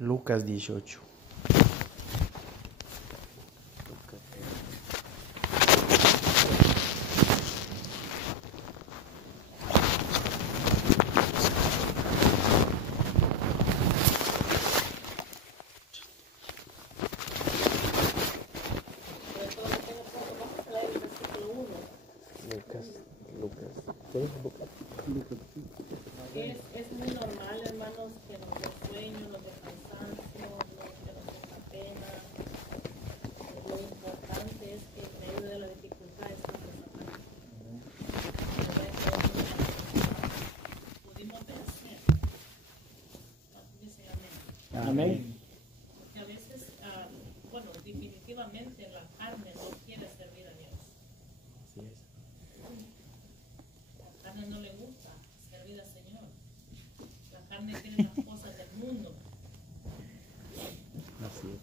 Lucas 18. Es muy normal, hermanos, que nos dé sueño, nos dé cansancio, que nos dé pena. Lo importante es que en medio de la dificultad estamos Satanás. Pudimos vencer. Dice amén. Amén. Porque a veces, bueno, definitivamente la carne no quiere servir a Dios. Así es. La carne no le gusta servir al Señor. La carne quiere las cosas del mundo. Así es.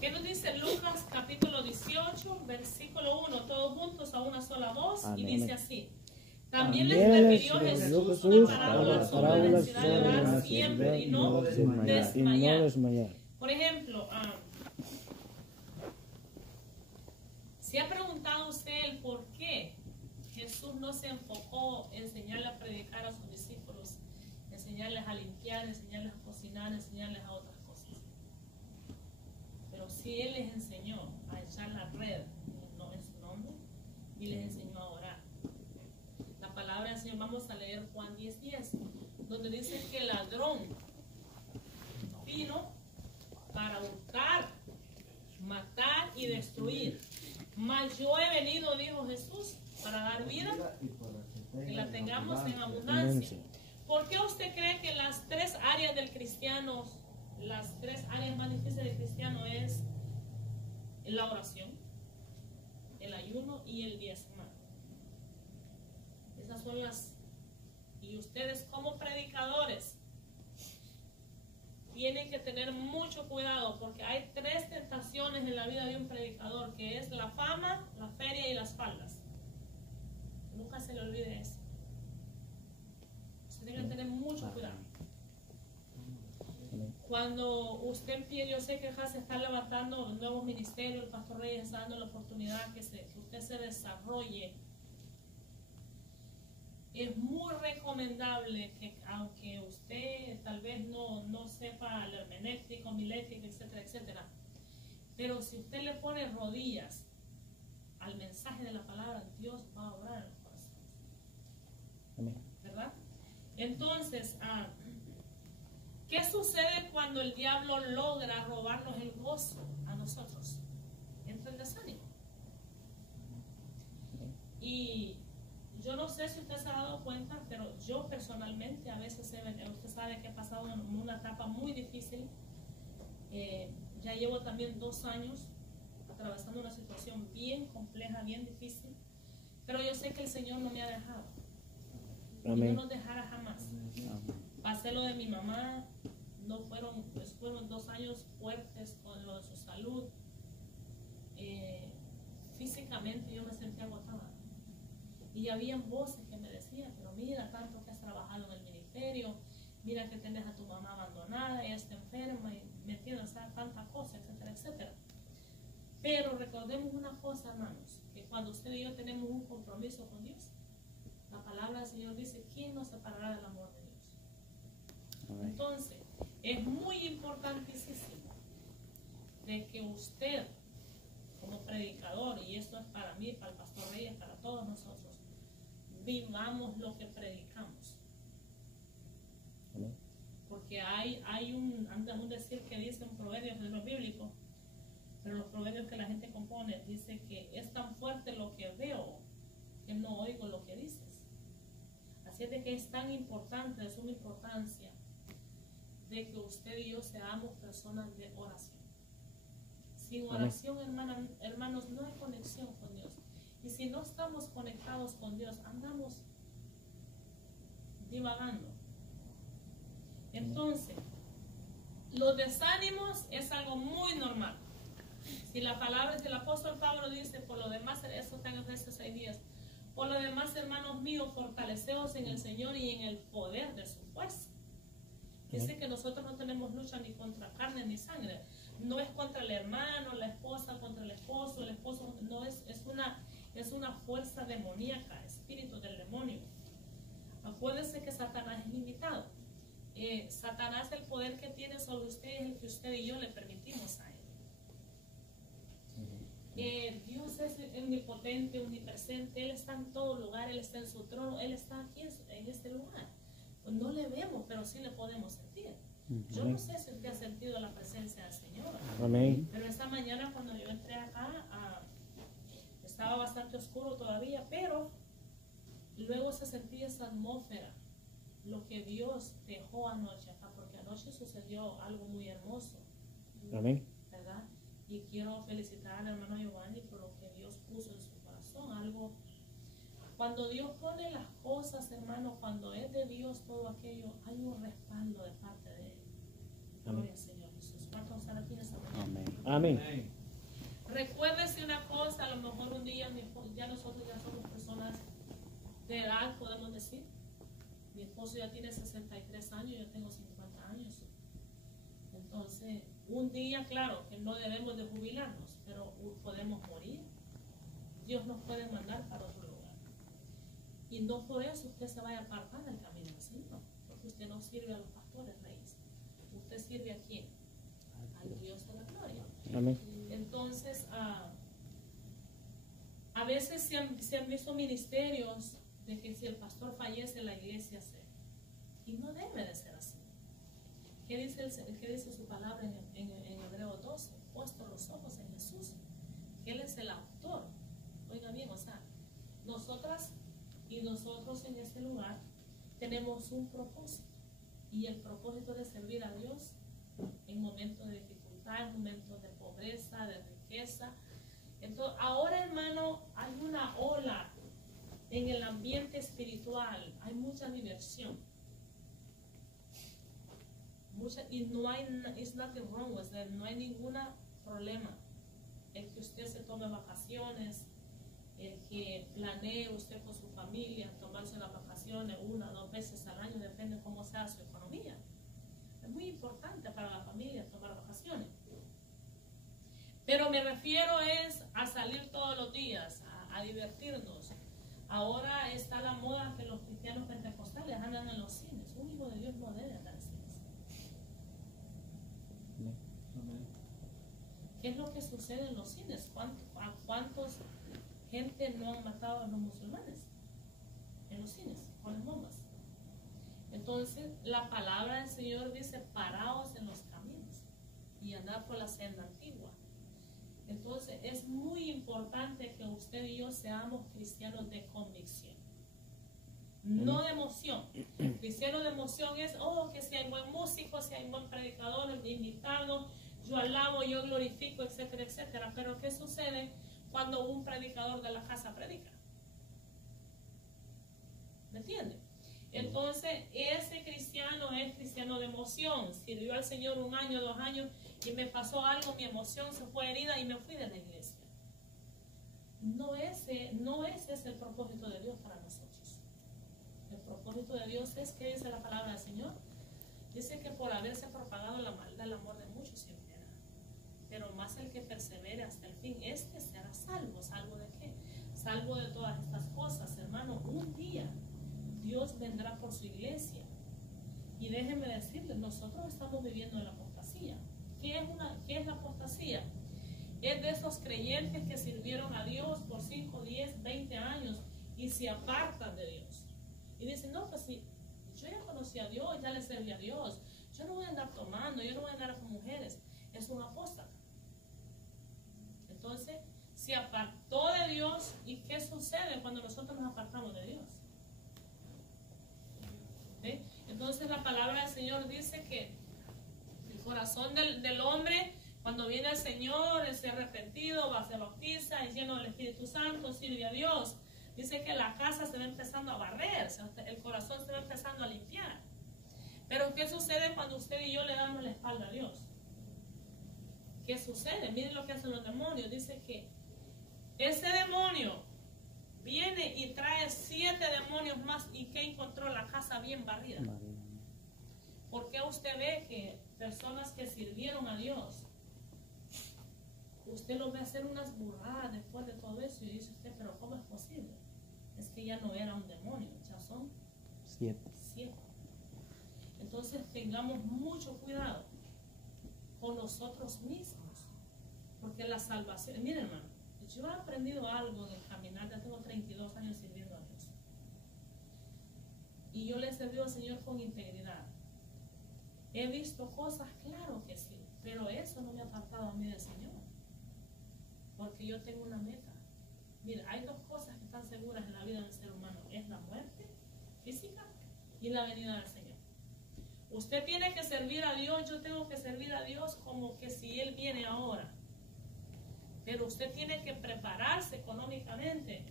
¿Qué nos dice Lucas capítulo 18, versículo 1? Todos juntos a una sola voz. Amén. Y dice así. También También les les refirió refirió Jesús Jesús una parábola sobre la parábolas necesidad de sobre la orar necesidad siempre y y no no desmayar. desmayar. Por ejemplo, ¿se ha preguntado usted el por qué Jesús no se enfocó en enseñarle a predicar a sus discípulos, enseñarles a limpiar, enseñarles a cocinar, enseñarles a otras cosas? Pero sí Él les enseñó a echar la red en su nombre y les enseñó a orar. La palabra del Señor, vamos a leer Juan 10:10, donde dice que el ladrón vino para hurtar, matar y destruir. Mas yo he venido, dijo Jesús, para dar vida, que la tengamos en abundancia. ¿Por qué usted cree que las tres áreas del cristiano, las tres áreas más difíciles del cristiano es la oración, el ayuno y el diezmar? Esas son las... Y ustedes como predicadores tienen que tener mucho cuidado, porque hay tres tentaciones en la vida de un predicador, que es la fama, la feria y las faldas. Nunca se le olvide eso. Usted tiene que tener mucho cuidado. Cuando usted empiece, yo sé que acá se están levantando nuevos ministerios, el pastor Reyes está dando la oportunidad que usted se desarrolle. Es muy recomendable que, aunque usted tal vez no sepa la hermenéutica, homilética, etcétera, etcétera, pero si usted le pone rodillas al mensaje de la palabra, Dios va a obrar en los corazones. Amén. ¿Verdad? Entonces, ¿qué sucede cuando el diablo logra robarnos el gozo a nosotros? Entra el desánimo. Y yo no sé si usted se ha dado cuenta, pero yo personalmente a veces, usted sabe que he pasado en una etapa muy difícil. Ya llevo también 2 años atravesando una situación bien compleja, bien difícil. Pero yo sé que el Señor no me ha dejado. Amén. Y no nos dejará jamás. Pasé lo de mi mamá, fueron 2 años fuertes con lo de su salud. Físicamente yo me sentía agotada. Y habían voces que me decían, pero mira tanto que has trabajado en el ministerio, mira que tienes a tu mamá abandonada, ella está enferma, y metida en tanta cosa, etcétera, etcétera. Pero recordemos una cosa, hermanos, que cuando usted y yo tenemos un compromiso con Dios, la palabra del Señor dice, ¿quién nos separará del amor de Dios? Amén. Entonces, es muy importantísimo de que usted, como predicador, y esto es para mí, para el pastor Reyes, para todos nosotros, vivamos lo que predicamos. Amén. Porque hay un decir que dice en proverbios de lo bíblico, pero los proverbios que la gente compone, dice que es tan fuerte lo que veo que no oigo lo que dices. Así es de que es tan importante, de suma importancia, de que usted y yo seamos personas de oración. Sin oración, hermanos, no hay conexión con Dios. Y si no estamos conectados con Dios, andamos divagando. Entonces, los desánimos es algo muy normal. Si la palabra del apóstol Pablo dice, por lo demás, eso está en Efesios 6:10, por lo demás, hermanos míos, fortaleceos en el Señor y en el poder de su fuerza. Dice que nosotros no tenemos lucha ni contra carne ni sangre. No es contra el hermano, la esposa contra el esposo no es una fuerza demoníaca, espíritu del demonio. Acuérdense que Satanás es limitado. Satanás, el poder que tiene sobre usted es el que usted y yo le permitimos a él. Dios es omnipotente, omnipresente, Él está en todo lugar, Él está en su trono, Él está aquí en este lugar. Pues no le vemos, pero sí le podemos sentir. Yo no sé si usted ha sentido la presencia del Señor. Amén. Pero esta mañana cuando yo entré acá, estaba bastante oscuro todavía, pero luego se sentía esa atmósfera, lo que Dios dejó anoche acá, porque anoche sucedió algo muy hermoso. Amén. ¿Verdad? Y quiero felicitar al hermano Giovanni por lo que Dios puso en su corazón. Algo, cuando Dios pone las cosas, hermano, cuando es de Dios todo aquello, hay un respaldo de parte de Él. Gloria al Señor Jesús. ¿Cuántos están aquí en esta mañana? Amén. Amén. Recuérdese una cosa, a lo mejor un día ya nosotros ya somos personas de edad, podemos decir. Mi esposo ya tiene 63 años, yo tengo 50 años. Entonces, un día, claro, que no debemos de jubilarnos, pero podemos morir. Dios nos puede mandar para otro lugar. Y no por eso usted se vaya a apartar del camino del Señor, porque usted no sirve a los pastores reyes. ¿Usted sirve a quién? Al Dios de la gloria. Amén. Entonces, a veces se han visto ministerios de que si el pastor fallece, la iglesia se... Y no debe de ser así. ¿Qué dice su palabra en Hebreo 12? Puesto los ojos en Jesús. Él es el autor. Oiga bien, o sea, nosotras y nosotros en este lugar tenemos un propósito. Y el propósito de servir a Dios en momentos de dificultad, en momentos de pobreza, de riqueza. Entonces, ahora, hermano, hay una ola en el ambiente espiritual. Hay mucha diversión. Y no hay, it's nothing wrong with that, no hay ningún problema. El que usted se tome vacaciones, el que planee usted con su familia tomarse las vacaciones 1 o 2 veces al año, depende cómo sea su economía. Es muy importante para la familia tomar vacaciones. Pero me refiero es a salir todos los días, a divertirnos. Ahora está la moda que los cristianos pentecostales andan en los cines. Un hijo de Dios no debe andar en cines. ¿Qué es lo que sucede en los cines? ¿A cuántos gente no han matado a los musulmanes en los cines con las bombas? Entonces la palabra del Señor dice: paraos en los caminos y andad por la senda antigua. Entonces es muy importante que usted y yo seamos cristianos de convicción, no de emoción. Cristiano de emoción es, que si hay buen músico, si hay buen predicador, invitado, yo alabo, yo glorifico, etcétera, etcétera. Pero ¿qué sucede cuando un predicador de la casa predica? ¿Me entiende? Entonces, ese cristiano es cristiano de emoción. Sirvió al Señor 1 año, 2 años, y me pasó algo, mi emoción se fue herida y me fui de la iglesia. No ese es el propósito de Dios para nosotros. El propósito de Dios es, ¿qué dice la palabra del Señor? Dice que por haberse propagado la maldad, el amor de muchos se enfriará. Pero más el que persevere hasta el fin, este será salvo. ¿Salvo de qué? Salvo de todas estas cosas, hermano. Un día Dios vendrá por su iglesia. Y déjenme decirles, nosotros estamos viviendo en la apostasía. ¿Qué es la apostasía? Es de esos creyentes que sirvieron a Dios por 5, 10, 20 años y se apartan de Dios. Y dicen, no, pues si yo ya conocí a Dios, ya le serví a Dios, yo no voy a andar tomando, yo no voy a andar con mujeres. Es un apóstata. Entonces, se apartó de Dios. ¿Y qué sucede cuando nosotros nos apartamos de Dios? ¿Sí? Entonces la palabra del Señor dice que el corazón del hombre, cuando viene el Señor, es arrepentido, se bautiza, es lleno del Espíritu Santo, sirve a Dios. Dice que la casa se va empezando a barrer, el corazón se va empezando a limpiar. Pero ¿qué sucede cuando usted y yo le damos la espalda a Dios? ¿Qué sucede? Miren lo que hacen los demonios. Dice que ese demonio viene y trae 7 demonios más, y que encontró la casa bien barrida. ¿Por qué usted ve que personas que sirvieron a Dios, usted lo ve hacer unas burradas después de todo eso y dice usted, pero ¿cómo es posible? Es que ya no era un demonio, ya son 7. 7. Entonces tengamos mucho cuidado con nosotros mismos, porque la salvación, miren hermano, yo he aprendido algo de caminar, ya tengo 32 años sirviendo a Dios y yo le he servido al Señor con integridad. He visto cosas, claro que sí, pero eso no me ha apartado a mí del Señor, porque yo tengo una meta. Mira, hay 2 cosas que están seguras en la vida del ser humano, es la muerte física y la venida del Señor. Usted tiene que servir a Dios, yo tengo que servir a Dios como que si Él viene ahora. Pero usted tiene que prepararse económicamente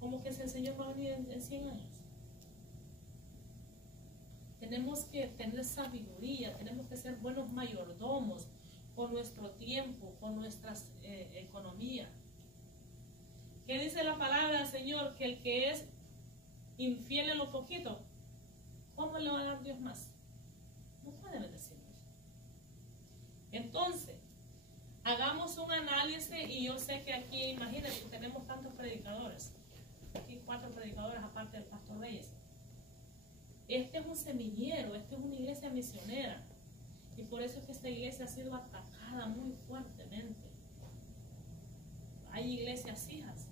como que si el Señor va a venir en 100 años. Tenemos que tener sabiduría, tenemos que ser buenos mayordomos con nuestro tiempo, con nuestras economía. ¿Qué dice la palabra del Señor? Que el que es infiel en lo poquito, ¿cómo le va a dar Dios más? No puede bendecirnos. Entonces, hagamos un análisis y yo sé que aquí, imagínense, tenemos tantos predicadores. Aquí 4 predicadores aparte del pastor Reyes. Este es un semillero, esta es una iglesia misionera. Y por eso es que esta iglesia ha sido atacada muy fuertemente. Hay iglesias hijas.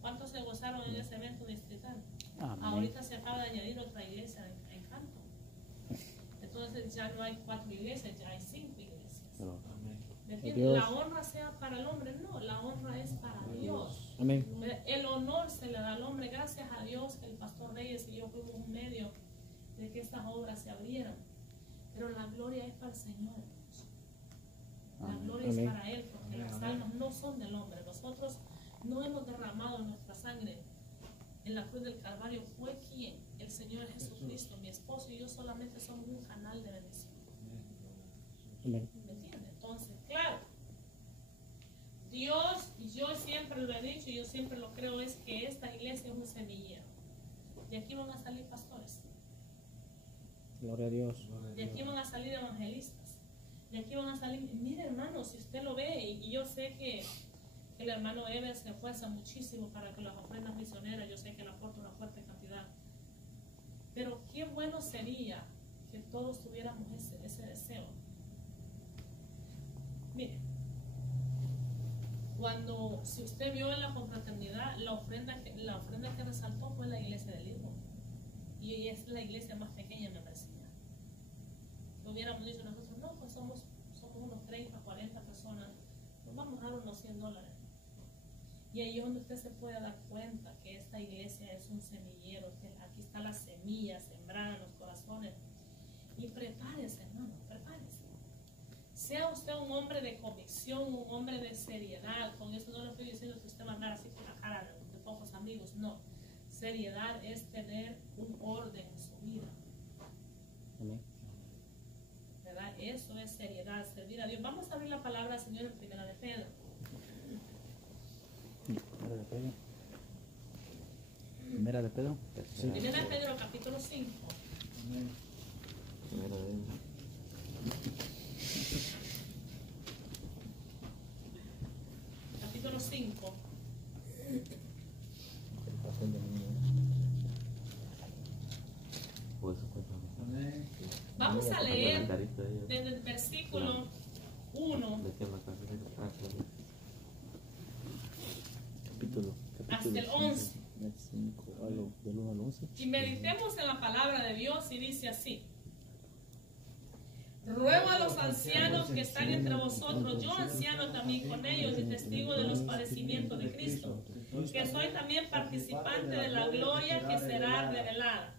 ¿Cuántos se gozaron en ese evento distrital? Amén. Ahorita se acaba de añadir otra iglesia en Canto. Entonces ya no hay 4 iglesias, ya hay 5 iglesias. ¿Me entiendes? Dios. La honra sea para el hombre, no, la honra es para Dios. Amén. El honor se le da al hombre. Gracias a Dios que el pastor Reyes y yo fuimos un medio de que estas obras se abrieran. Pero la gloria es para el Señor, hermanos. La gloria Amén. es para Él, porque las almas no son del hombre. Nosotros no hemos derramado nuestra sangre en la cruz del Calvario. Fue quien, el Señor Jesucristo. Mi esposo y yo solamente somos un canal de bendición. Amén. ¿Me entiendes? Entonces, claro, Dios, y yo siempre lo he dicho y yo siempre lo creo, es que esta iglesia es un semillero. De aquí van a salir pastores, Gloria a Dios. de aquí van a salir evangelistas, de aquí van a salir, mire hermano, si usted lo ve, y yo sé que el hermano Ever se esfuerza muchísimo para que las ofrendas misioneras, yo sé que le aporta una fuerte cantidad, pero qué bueno sería que todos tuviéramos ese deseo. Mire, si usted vio en la confraternidad, la ofrenda que resaltó fue la iglesia de Lisboa. Y es la iglesia más pequeña en membresía. Lo hubiéramos dicho nosotros, no, pues somos unos 30, 40 personas, nos vamos a dar unos $100. Y ahí es donde usted se puede dar cuenta que esta iglesia es un semillero, que aquí está la semilla sembrada en los corazones. Y prepárese, hermano, prepárese. Sea usted un hombre de convicción, un hombre de seriedad. Con eso no le estoy diciendo que usted va a andar así con la cara de pocos amigos, no. Seriedad es tener un orden en su vida. Amén. ¿Verdad? Eso es seriedad, servir a Dios. Vamos a abrir la palabra al Señor en Primera de Pedro. Primera de Pedro. Sí. Primera de Pedro, capítulo 5. Primera de Capítulo 5. Vamos a leer desde el versículo 1 capítulo hasta el 11. del 1 al 11. Y meditemos en la palabra de Dios y dice así: ruego a los ancianos que están entre vosotros, yo anciano también con ellos y testigo de los padecimientos de Cristo, que soy también participante de la gloria que será revelada.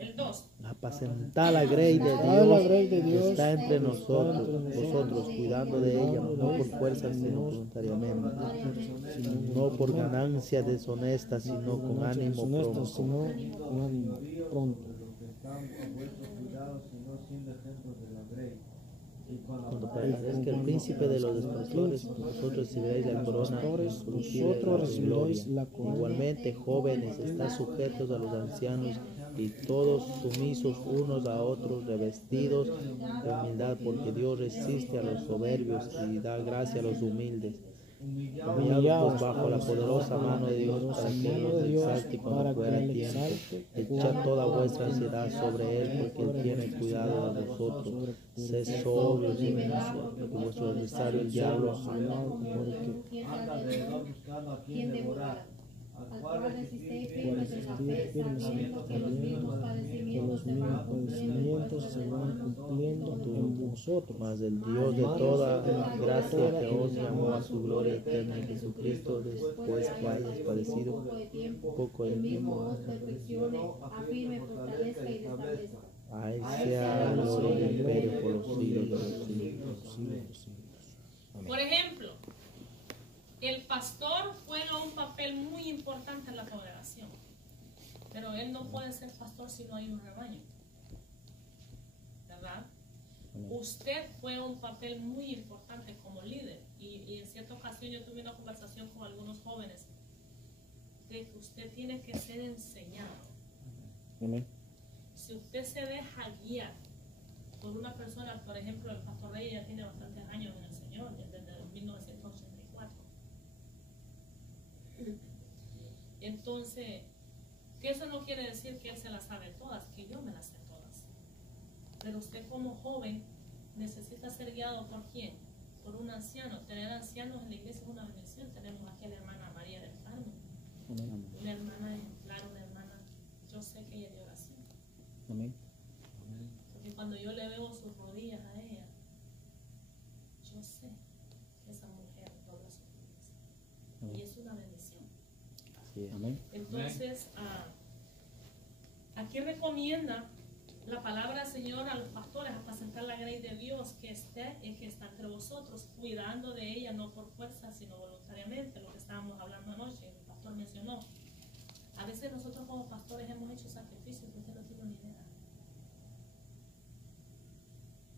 El 2. Apacentar la grey de Dios que está entre nosotros, vosotros, cuidando de ella, no por fuerza, sino voluntariamente, no por ganancia deshonesta, sino con ánimo pronto. Cuando parezca el príncipe de los destructores, vosotros recibiréis la corona incorruptible de gloria. Igualmente, jóvenes, estáis sujetos a los ancianos y todos sumisos unos a otros, revestidos de humildad, porque Dios resiste a los soberbios y da gracia a los humildes. Humillados pues bajo la poderosa mano de Dios, para que los exalte cuando fuera tiempo. Echad toda vuestra ansiedad sobre Él, porque Él tiene cuidado de vosotros. Sed sobrios y vencidos, porque vuestro adversario el diablo al cual resistéis firmes en la fe, sabiendo que los mismos padecimientos se van cumpliendo en vosotros. Mas el Dios de toda gracia, que os llamó a su gloria eterna en Jesucristo, después que hayas padecido poco de tiempo, afirme, fortalezca y restablezca. a Él sea la gloria y el imperio por los siglos de los siglos. Por ejemplo, el pastor juega un papel muy importante en la congregación, pero él no puede ser pastor si no hay un rebaño, ¿verdad? Usted juega un papel muy importante como líder, y en cierta ocasión yo tuve una conversación con algunos jóvenes de que usted tiene que ser enseñado. Amén. Si usted se deja guiar por una persona, por ejemplo, el pastor Reyes ya tiene bastantes años en el Señor, desde 1984. Entonces, que eso no quiere decir que él se las sabe todas, que yo me las sé todas. Pero usted como joven necesita ser guiado por quién? Por un anciano. Tener ancianos en la iglesia es una bendición. Tenemos aquí a la hermana María del Carmen, una hermana ejemplar, una hermana, yo sé que ella es de oración. Amén. Porque cuando yo le veo sus rodillas a ella, yo sé que esa mujer dobla sus rodillas. Y es una bendición. Amén. Entonces, aquí recomienda la palabra del Señor a los pastores, apacentar la grey de Dios que está entre vosotros, cuidando de ella, no por fuerza, sino voluntariamente, lo que estábamos hablando anoche, el pastor mencionó. A veces nosotros como pastores hemos hecho sacrificios que usted no tiene ni idea.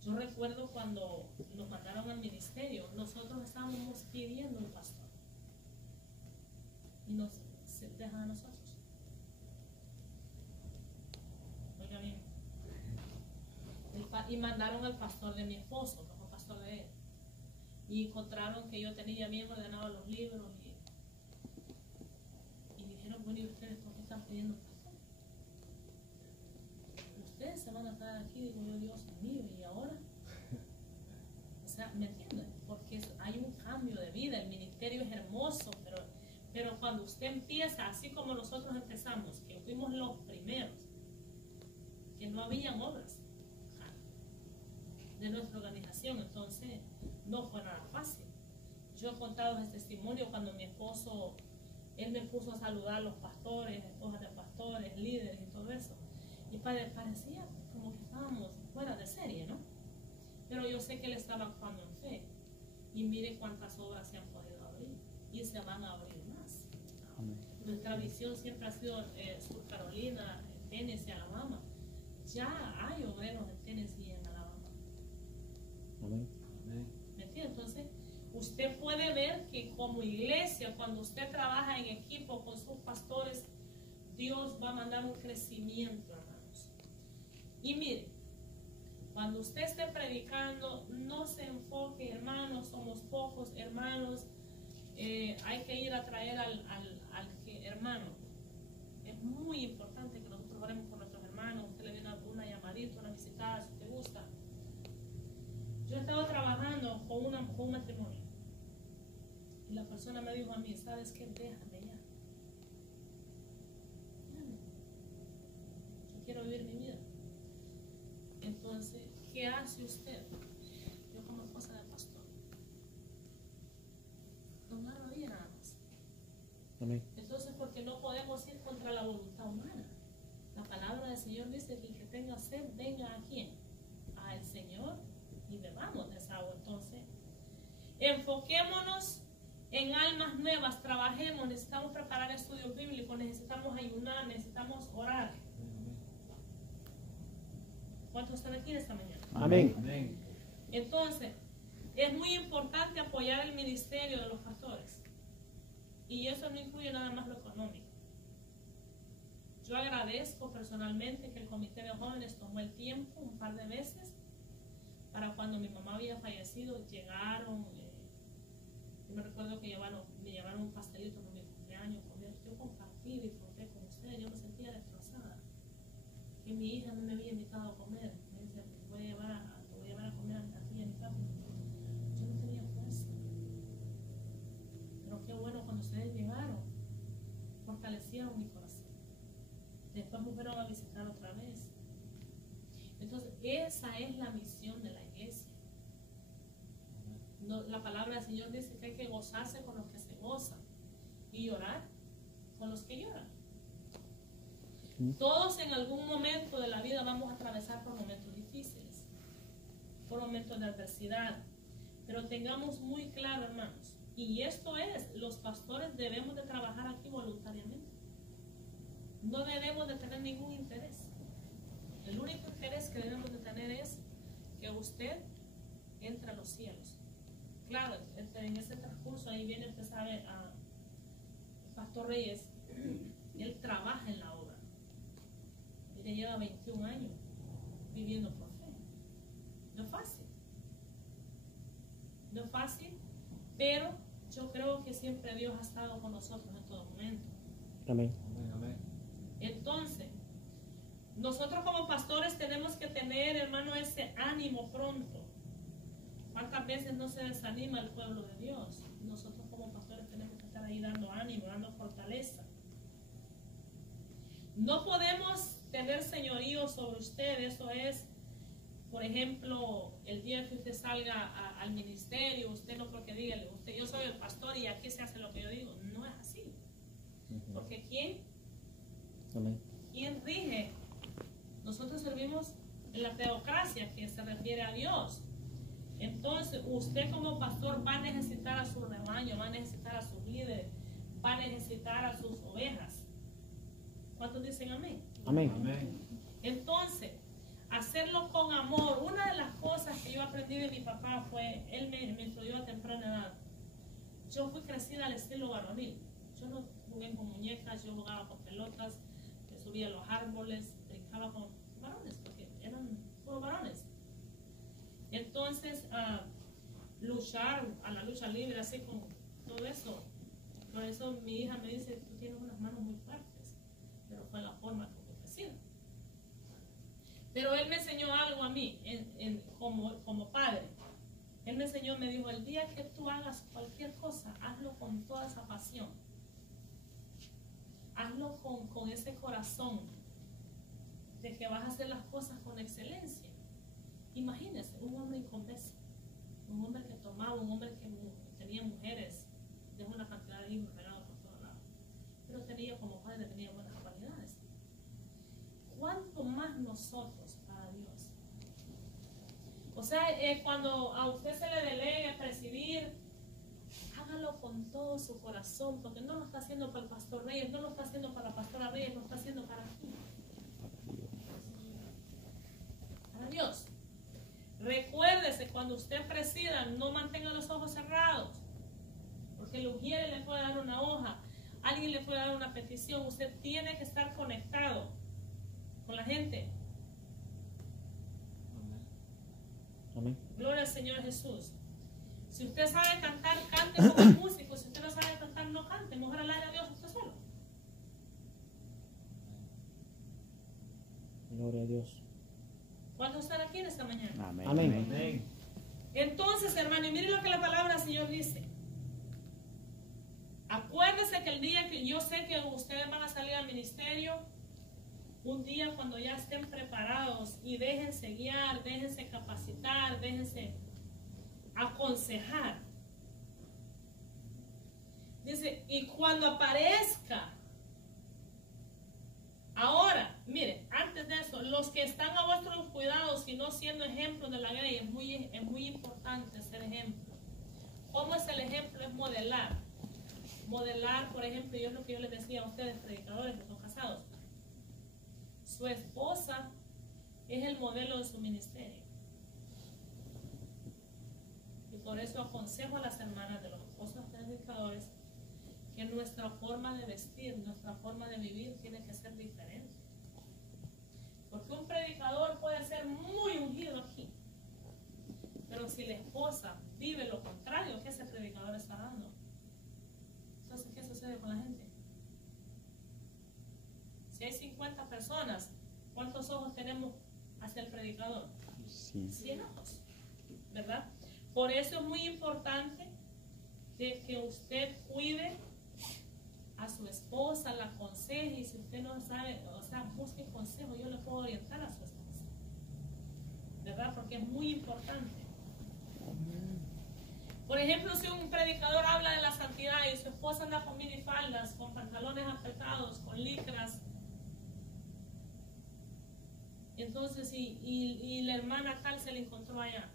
Yo recuerdo cuando nos mandaron al ministerio, nosotros estábamos pidiendo un pastor. Y nos dejan a nosotros. Oiga bien. Y mandaron al pastor de mi esposo, como pastor de él. Y encontraron que yo tenía bien ordenado los libros. Y dijeron, bueno, ¿y ustedes por qué están pidiendo un pastor? Ustedes se van a quedar aquí, digo yo, Dios mío, ¿y ahora? O sea, ¿me entienden? Porque hay un cambio de vida, el ministerio es hermoso, pero cuando usted empieza, así como nosotros empezamos, que fuimos los primeros, que no habían obras de nuestra organización, entonces no fue nada fácil. Yo he contado ese testimonio cuando mi esposo, él me puso a saludar a los pastores, esposas de pastores, líderes y todo eso. Y parecía como que estábamos fuera de serie, ¿no? Pero yo sé que él estaba actuando en fe. Y mire cuántas obras se han podido abrir. Y se van a abrir más. Amén. Nuestra visión siempre ha sido Sur Carolina, Tennessee, Alabama. Ya hay obreros en Tennessee y en Alabama. Amén. ¿Me entiende? Entonces, usted puede ver que como iglesia, cuando usted trabaja en equipo con sus pastores, Dios va a mandar un crecimiento, hermanos. Y mire, cuando usted esté predicando, no se enfoque, hermanos, somos pocos hermanos, hay que ir a traer al hermano. Es muy importante que nosotros oremos por nuestros hermanos. Usted le viene una llamadita, una visitada, si te gusta. Yo he estado trabajando con un matrimonio y la persona me dijo a mí, ¿sabes qué? Déjame ya. Yo quiero vivir mi vida. Entonces, ¿qué hace usted? Yo como esposa del pastor. Doblar rodillas nada más. Amén. Entonces, porque no podemos ir contra la voluntad humana. La palabra del Señor dice que el que tenga sed, venga a quién? Al Señor y bebamos de esa agua. Entonces, enfoquémonos en almas nuevas, trabajemos, necesitamos preparar estudios bíblicos, necesitamos ayunar, necesitamos orar. ¿Cuántos están aquí esta mañana? Amén. Entonces, es muy importante apoyar el ministerio de los pastores. Y eso no incluye nada más lo económico. Yo agradezco personalmente que el Comité de Jóvenes tomó el tiempo un par de veces para cuando mi mamá había fallecido, llegaron, yo me recuerdo que me llevaron un pastelito por mi cumpleaños, yo compartí, disfruté con ustedes, yo me sentía destrozada, que mi hija no me había invitado a comer, me dice, te voy a llevar a comer a ti y a mi papá. Yo no tenía fuerza, pero qué bueno cuando ustedes llegaron, fortalecieron mi corazón. Después me fueron a visitar otra vez. Entonces, esa es la misión de la iglesia. No, la palabra del Señor dice que hay que gozarse con los que se gozan y llorar con los que lloran. Todos en algún momento de la vida vamos a atravesar por momentos difíciles, por momentos de adversidad, pero tengamos muy claro, hermanos, y esto es, los pastores debemos de trabajar aquí voluntariamente. No debemos de tener ningún interés. El único interés que debemos de tener es que usted entre a los cielos. Claro, en ese transcurso ahí viene, usted sabe, a Pastor Reyes, él trabaja en la obra. Él lleva 21 años viviendo por fe. No es fácil. No es fácil, pero yo creo que siempre Dios ha estado con nosotros en todo momento. Amén. Entonces, nosotros como pastores tenemos que tener, hermano, ese ánimo pronto. ¿Cuántas veces no se desanima el pueblo de Dios? Nosotros como pastores tenemos que estar ahí dando ánimo, dando fortaleza. No podemos tener señorío sobre usted. Eso es, por ejemplo, el día que usted salga al ministerio, usted no porque dígale, usted, yo soy el pastor y aquí se hace lo que yo digo. No es así. Porque ¿quién rige? Nosotros servimos en la teocracia, que se refiere a Dios. Entonces, usted como pastor va a necesitar a su rebaño, va a necesitar a sus líderes, va a necesitar a sus ovejas. ¿Cuántos dicen amén? Amén. Entonces, hacerlo con amor. Una de las cosas que yo aprendí de mi papá fue, él me instruyó a temprana edad. Yo fui crecida al estilo varonil. Yo no jugué con muñecas, yo jugaba con pelotas, subía a los árboles, brincaba con varones, porque eran todos varones. Entonces, luchar a la lucha libre, así con todo eso. Por eso mi hija me dice, tú tienes unas manos muy fuertes, pero fue la forma que fue crecida. Pero él me enseñó algo a mí, como padre. Él me enseñó, me dijo, el día que tú hagas cualquier cosa, hazlo con toda esa pasión. Hazlo con ese corazón de que vas a hacer las cosas con excelencia. Imagínese, un hombre inconverso, un hombre que tomaba, un hombre que tenía mujeres, dejó una cantidad de hijos regados por todos lados, pero tenía como padre, tenía buenas cualidades. ¿Cuánto más nosotros para Dios? O sea, cuando a usted se le delegue presidir, hágalo con todo su corazón, porque no lo está haciendo para el pastor Reyes, no lo está haciendo para la pastora Reyes, lo está haciendo para ti. Para Dios. Recuérdese, cuando usted presida, no mantenga los ojos cerrados, porque el ujiere le puede dar una hoja, alguien le puede dar una petición. Usted tiene que estar conectado con la gente. Amén. Gloria al Señor Jesús. Si usted sabe cantar, cante como músico. Si usted no sabe cantar, no cante. Mejor alabe a Dios usted solo. Gloria a Dios. ¿Cuántos están aquí en esta mañana? Amén. Amén. Entonces, hermano, y mire lo que la palabra del Señor dice. Acuérdese que el día que yo sé que ustedes van a salir al ministerio, un día cuando ya estén preparados y déjense guiar, déjense capacitar, déjense aconsejar. Dice, y cuando aparezca, ahora, mire, antes de eso, los que están a vuestros cuidados y no siendo ejemplos de la grey, es muy importante ser ejemplo. ¿Cómo es el ejemplo? Es modelar. Modelar, por ejemplo, yo es lo que yo les decía a ustedes, predicadores que son casados. Su esposa es el modelo de su ministerio. Y por eso aconsejo a las hermanas de los esposos predicadores que nuestra forma de vestir, nuestra forma de vivir tiene que ser diferente. Porque un predicador puede ser muy ungido aquí, pero si la esposa vive lo contrario que ese predicador está dando, entonces ¿qué sucede con la gente? Si hay 50 personas, ¿cuántos ojos tenemos hacia el predicador? 100 ojos, ¿verdad? Por eso es muy importante de que usted cuide a su esposa, la aconseje, y si usted no sabe, o sea, busque consejo, yo le puedo orientar a su esposa, ¿verdad? Porque es muy importante. Por ejemplo, si un predicador habla de la santidad y su esposa anda con minifaldas, con pantalones apretados, con licras, entonces, y la hermana tal se le encontró allá,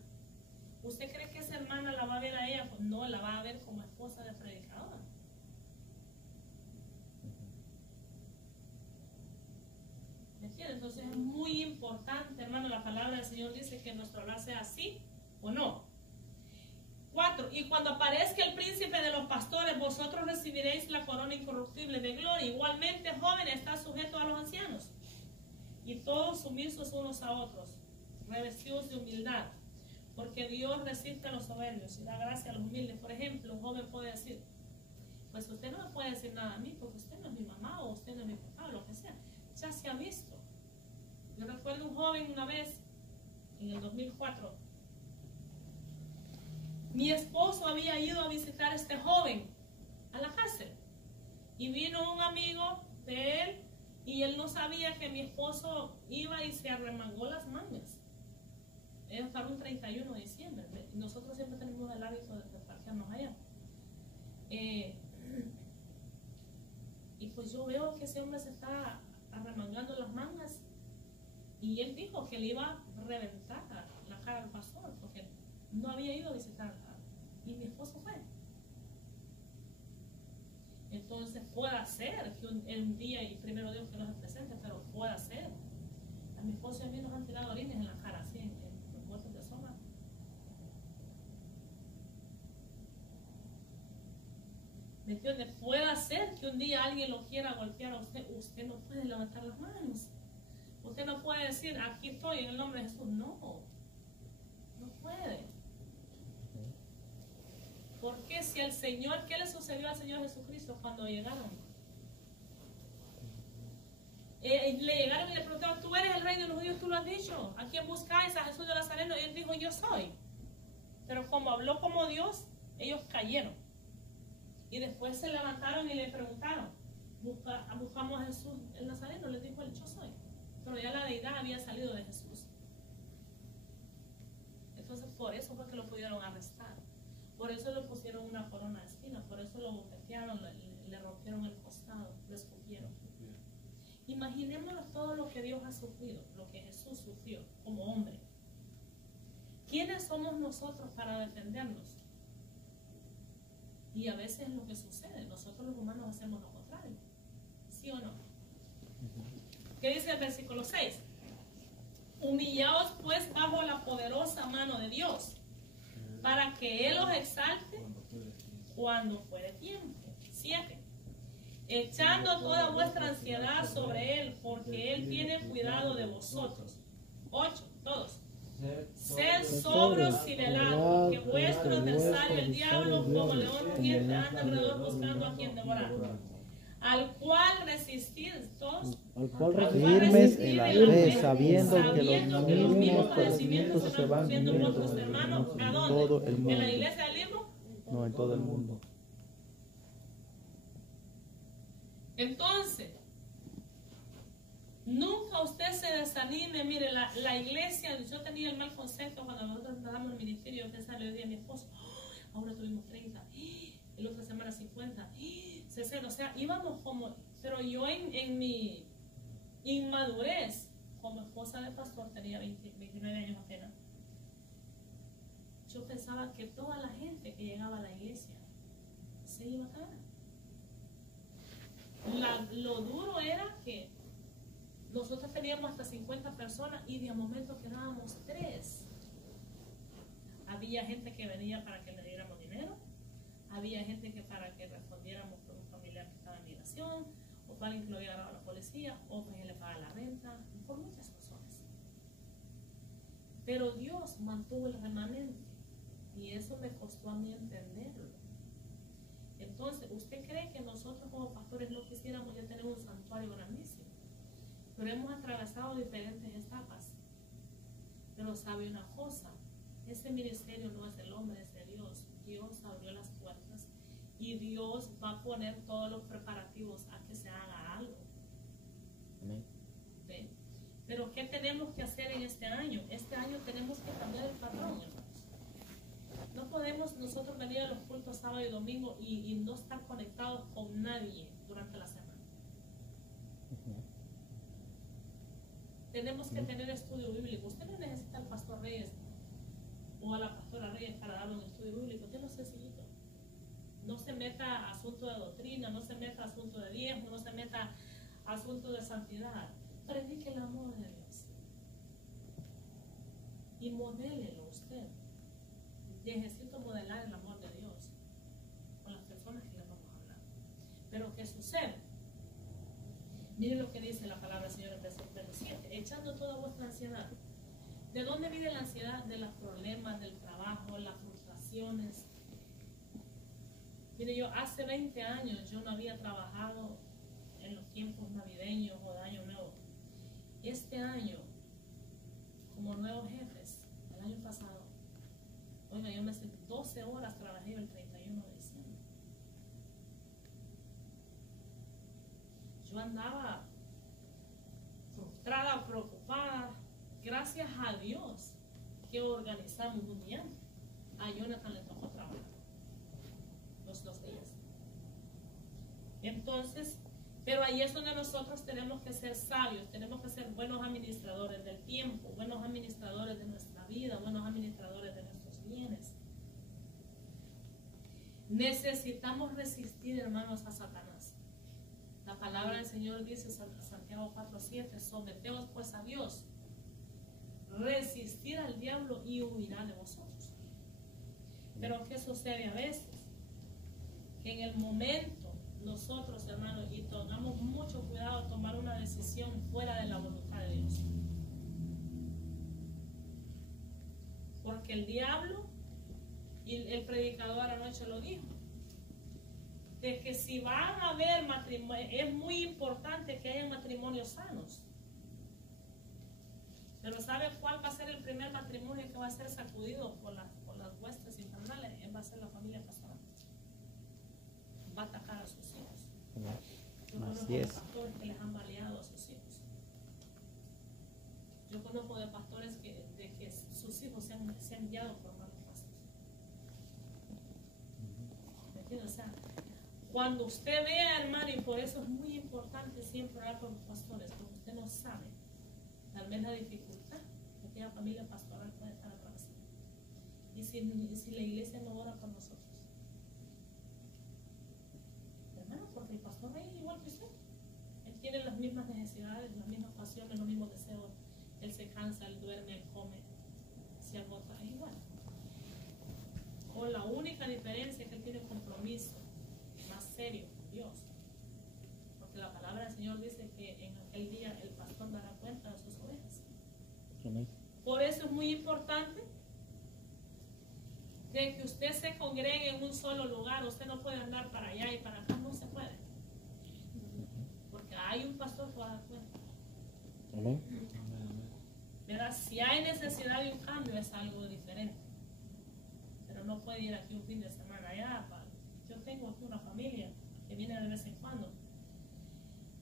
¿usted cree que esa hermana la va a ver a ella? Pues no, la va a ver como esposa de predicadora. ¿Me entiende? Entonces es muy importante, hermano, la palabra del Señor dice que nuestro hablar sea así o no. 4. Y cuando aparezca el príncipe de los pastores, vosotros recibiréis la corona incorruptible de gloria. Igualmente, jóvenes, está sujeto a los ancianos. Y todos sumisos unos a otros, revestidos de humildad. Porque Dios resiste a los soberbios y da gracia a los humildes. Por ejemplo, un joven puede decir, pues usted no me puede decir nada a mí, porque usted no es mi mamá o usted no es mi papá, o lo que sea. Ya se ha visto. Yo recuerdo un joven una vez, en el 2004, mi esposo había ido a visitar a este joven a la cárcel. Y vino un amigo de él y él no sabía que mi esposo iba y se arremangó las mangas. Era para un 31 de diciembre. Nosotros siempre tenemos el hábito de parquearnos allá. Y pues yo veo que ese hombre se está arremangando las mangas. Y él dijo que le iba a reventar la cara al pastor porque no había ido a visitarla. Y mi esposo fue. Entonces puede ser que un día, y primero Dios que no se presente, pero puede ser. A mi esposo y a mí nos han tirado orines en la cara, así en los botes de soga. ¿Me entiende? Puede ser que un día alguien lo quiera golpear a usted. Usted no puede levantar las manos. Usted no puede decir, aquí estoy en el nombre de Jesús. No, no puede. Porque si el Señor, ¿qué le sucedió al Señor Jesucristo cuando llegaron? Le llegaron y le preguntaron, tú eres el rey de los judíos, tú lo has dicho. ¿A quién buscáis? A Jesús de Nazareno. Y él dijo, yo soy. Pero como habló como Dios, ellos cayeron. Y después se levantaron y le preguntaron, buscamos a Jesús el Nazareno. Les dijo él, yo soy. Pero ya la deidad había salido de Jesús. Entonces por eso fue que lo pudieron arrestar. Por eso le pusieron una corona de espinas, por eso lo bofetearon, le rompieron el costado, lo escupieron. Imaginémonos todo lo que Dios ha sufrido, lo que Jesús sufrió como hombre. ¿Quiénes somos nosotros para defendernos? Y a veces lo que sucede, nosotros los humanos hacemos lo contrario. ¿Sí o no? ¿Qué dice el versículo 6? Humillaos pues bajo la poderosa mano de Dios, para que Él os exalte cuando fuere tiempo. 7. Echando toda vuestra ansiedad sobre Él, porque Él tiene cuidado de vosotros. 8. Todos. Sed sobrios sin helado, que vuestro adversario, el diablo, como león rugiente, anda alrededor buscando a quien devorar. Al cual resistid todos. Firmes en la fe, sabiendo que los mismos padecimientos se van viendo cumpliendo vuestros hermanos. ¿A en dónde? todo el ¿En la mundo. iglesia del libro? No, en todo el mundo. Entonces, nunca usted se desanime. Mire, la iglesia, yo tenía el mal concepto cuando nosotros empezamos el ministerio. Yo pensaba, le dije a mi esposo, "Oh, ahora tuvimos 30, y la otra semana 50, 60, o sea, íbamos como, pero yo en mi inmadurez, como esposa de pastor, tenía 29 años apenas, yo pensaba que toda la gente que llegaba a la iglesia se iba a caer. Lo duro era que nosotros teníamos hasta 50 personas y de momento quedábamos 3. Había gente que venía para que le diéramos dinero, Había gente que para que respondiéramos por un familiar que estaba en migración, o para que lo llevaran a la policía, o para que le pagara la renta, por muchas razones. Pero Dios mantuvo el remanente, y eso me costó a mí entenderlo. Entonces, ¿usted cree que nosotros como pastores no quisiéramos ya tener un santuario grandísimo? Pero hemos atravesado diferentes etapas. Pero sabe una cosa, ese ministerio no es del hombre, es de Dios. Dios abrió las puertas y Dios va a poner todos los preparativos a que se haga algo. Amén. ¿Ve? Pero ¿qué tenemos que hacer en este año? Este año tenemos que cambiar el patrón, hermanos. No podemos nosotros venir a los cultos sábado y domingo y no estar conectados con nadie durante la semana. Tenemos que tener estudio bíblico. Usted no necesita al pastor Reyes o a la pastora Reyes para darle un estudio bíblico. Usted lo sencillito. No se meta a asunto de doctrina, no se meta a asunto de diezmo, no se meta a asunto de santidad. Predique el amor de Dios. Y modélelo usted. Necesito modelar el amor de Dios con las personas que le vamos a hablar. Pero ¿qué sucede? Miren lo que dice la palabra del Señor en versículo 7, echando toda vuestra ansiedad. ¿De dónde viene la ansiedad? De los problemas, del trabajo, las frustraciones. Mire, yo hace 20 años yo no había trabajado en los tiempos navideños o de Año Nuevo. Este año, como nuevos jefes, el año pasado, oiga, yo me senté 12 horas, trabajé el 31 de diciembre. Yo andaba frustrada, preocupada. Gracias a Dios que organizamos un día. A Jonathan le tocó trabajar los 2 días. Entonces, pero ahí es donde nosotros tenemos que ser sabios, tenemos que ser buenos administradores del tiempo, buenos administradores de nuestra vida, buenos administradores de nuestros bienes. Necesitamos resistir, hermanos, a Satanás. La palabra del Señor dice, Santiago 4:7, someteos pues a Dios, resistir al diablo y huirá de vosotros. Pero ¿qué sucede a veces? Que en el momento nosotros, hermanos, y tengamos mucho cuidado de tomar una decisión fuera de la voluntad de Dios. Porque el diablo, y el predicador anoche lo dijo, de que si van a haber matrimonio, es muy importante que haya matrimonios sanos. Pero ¿sabe cuál va a ser el primer matrimonio que va a ser sacudido por las huestes infernales? Va a ser la familia pastoral. Va a atacar a sus hijos. Yo conozco de pastores que les han baleado a sus hijos. Yo conozco de pastores de que sus hijos se han guiado por malos pasos. ¿Me entiendes? O sea, cuando usted vea, hermano, y por eso es muy importante siempre hablar con los pastores, porque usted no sabe tal vez la dificultad que aquella familia pastoral puede estar atravesando. Y si la iglesia no ora por nosotros. Hermano, porque el pastor es igual que usted. Él tiene las mismas necesidades, las mismas pasiones, los mismos deseos. Él se cansa, él duerme, él come, se agota, es igual. O la única diferencia es que él tiene un compromiso más serio con Dios. Porque la palabra del Señor dice que en aquel día el pastor dará cuenta de sus ovejas. Amén. Por eso es muy importante de que usted se congregue en un solo lugar. Usted no puede andar para allá y para acá, no se puede. Porque hay un pastor que va a dar cuenta. Amén. ¿Verdad? Si hay necesidad de un cambio es algo diferente. Pero no puede ir aquí un fin de semana allá. Yo tengo aquí una familia que viene de vez en cuando.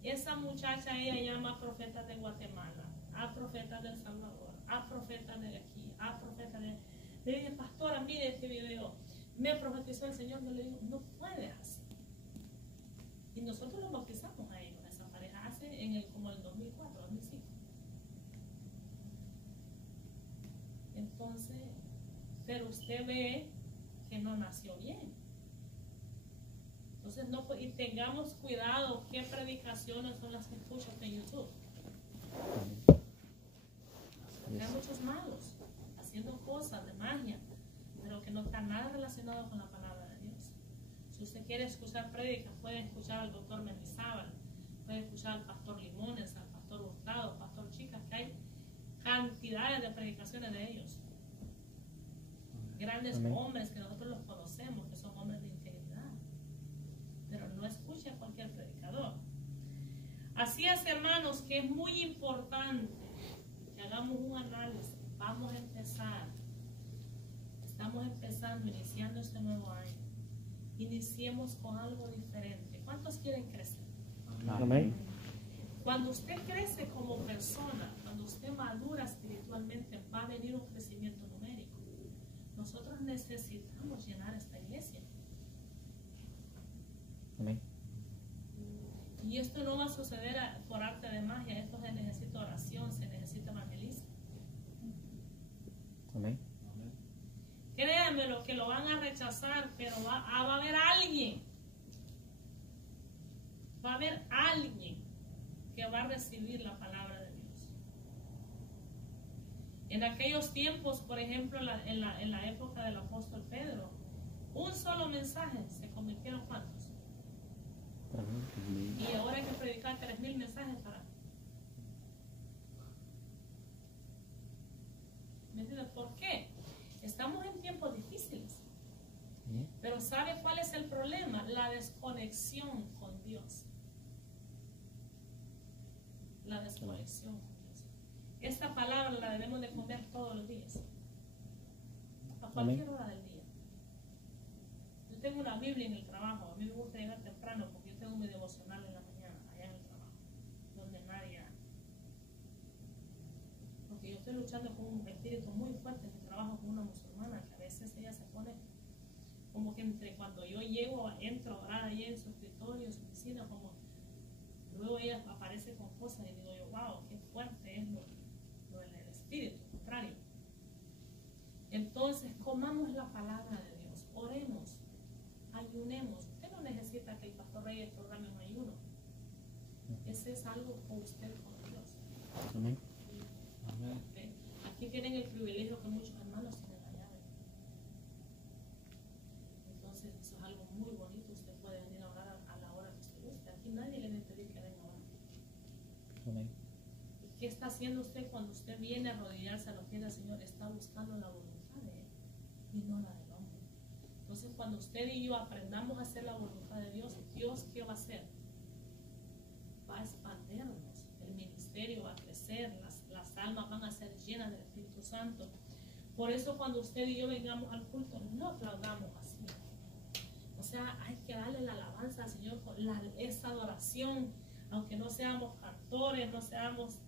Esa muchacha, ella llama a profetas de Guatemala, a profetas de El Salvador, a profetas de aquí, a profetas de... Le dije, pastora, mire este video. Me profetizó el Señor. Yo le digo, no puedes así. Y nosotros lo bautizamos a ellos, a esa pareja, como el 2004, 2005. Entonces, pero usted ve que no nació bien. Entonces, no, y tengamos cuidado qué predicaciones son las que escuchan en YouTube. Porque hay muchos malos haciendo cosas de magia, pero que no está nada relacionado con la palabra de Dios. Si usted quiere escuchar prédicas, puede escuchar al doctor Mendizábal, puede escuchar al pastor Limones, al pastor Hurtado, al pastor Chicas, que hay cantidades de predicaciones de ellos. Grandes hombres que nosotros los conocemos, que son hombres de integridad. Pero no escuche a cualquier predicador. Así es, hermanos, que es muy importante que hagamos un análisis. Vamos a empezar. Estamos empezando, iniciando este nuevo año. Iniciemos con algo diferente. ¿Cuántos quieren crecer? Amén. Cuando usted crece como persona, cuando usted madura espiritualmente, va a venir un crecimiento numérico. Nosotros necesitamos llenar esta iglesia. Amén. Y esto no va a suceder por arte de magia. Esto se necesita oración, se necesita evangelismo. Amén. Créanme lo que lo van a rechazar, pero va a haber alguien. Va a haber alguien que va a recibir la palabra de Dios. En aquellos tiempos, por ejemplo, en la época del apóstol Pedro, un solo mensaje se convirtieron ¿cuántos? Amén. Y ahora hay que predicar 3,000 mensajes para... ¿Me entiendes? ¿Por qué? Estamos en tiempos difíciles. Pero ¿sabe cuál es el problema? La desconexión con Dios. La desconexión con Dios. Esta palabra la debemos de comer todos los días. A cualquier hora del día. Yo tengo una Biblia en el trabajo. A mí me gusta llegar temprano porque yo tengo mi devocional en la mañana, allá en el trabajo, donde nadie anda. Porque yo estoy luchando con un espíritu muy fuerte en mi trabajo con una musulmana, que a veces ella se pone como que entre cuando yo llego, entro a orar allí en su escritorio, en su oficina, como luego ella aparece con cosas y digo yo, wow, qué fuerte es lo del espíritu, al contrario. Entonces, comamos la palabra de Dios, oremos, ayunemos. Usted no necesita que el pastor Reyes programe un ayuno. Ese es algo con usted, con Dios. Amén. ¿Okay? Aquí tienen el privilegio que muchos hermanos tienen la llave. Entonces, eso es algo muy bonito. Usted puede venir a orar a la hora que usted guste. Aquí nadie le va a impedir que venga a orar. Amén. ¿Y qué está haciendo usted cuando usted viene a arrodillarse a los pies del Señor? Está buscando la voluntad de Él y no la del hombre. Entonces, cuando usted y yo aprendamos a hacer la voluntad de Dios, ¿Dios qué va a hacer? Va a expandernos. El ministerio va a crecer. Las almas van a ser llenas del Espíritu Santo. Por eso cuando usted y yo vengamos al culto, no aplaudamos así. O sea, hay que darle la alabanza al Señor con esa adoración, aunque no seamos cantores, no seamos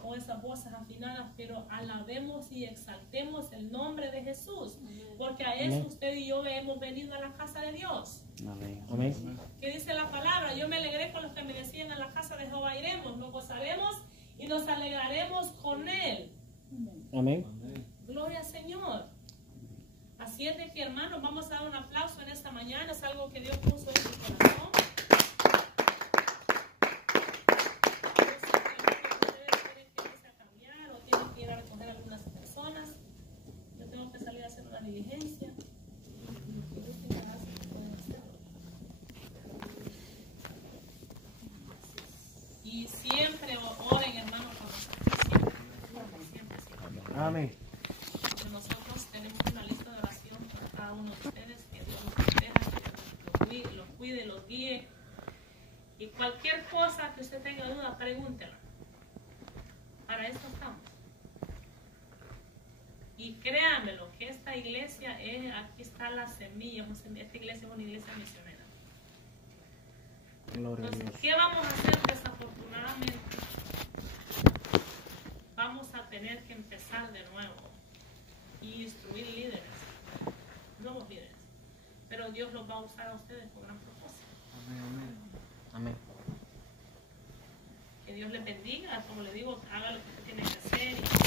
con esas voces afinadas, pero alabemos y exaltemos el nombre de Jesús, porque a eso usted y yo hemos venido a la casa de Dios. Amén. Amén. ¿Qué dice la palabra? Yo me alegré con los que me decían a la casa de Jehová iremos, nos gozaremos y nos alegraremos con Él. Amén. Gloria al Señor. Así es de que, hermanos, vamos a dar un aplauso en esta mañana. Es algo que Dios puso en su corazón. Ustedes tienen que irse a cambiar o tienen que ir a recoger a algunas personas. Yo tengo que salir a hacer una diligencia. Y Dios tenga gracia que pueden hacerlo. Y siempre oren, hermanos, por nosotros. Siempre. Amén. Nosotros tenemos una lista de oración para cada uno de ustedes, que Dios los proteja, que los cuide, los guíe. Y cualquier cosa que usted tenga duda, pregúntela. Para eso estamos. Y créanmelo, que esta iglesia aquí está la semilla, esta iglesia es una iglesia misionera. Gloria a Entonces, Dios. ¿qué vamos a hacer desafortunadamente? Vamos a tener que empezar de nuevo y instruir líderes, nuevos líderes. Pero Dios los va a usar a ustedes con gran propósito. Amén. Que Dios les bendiga, como le digo, haga lo que usted tiene que hacer.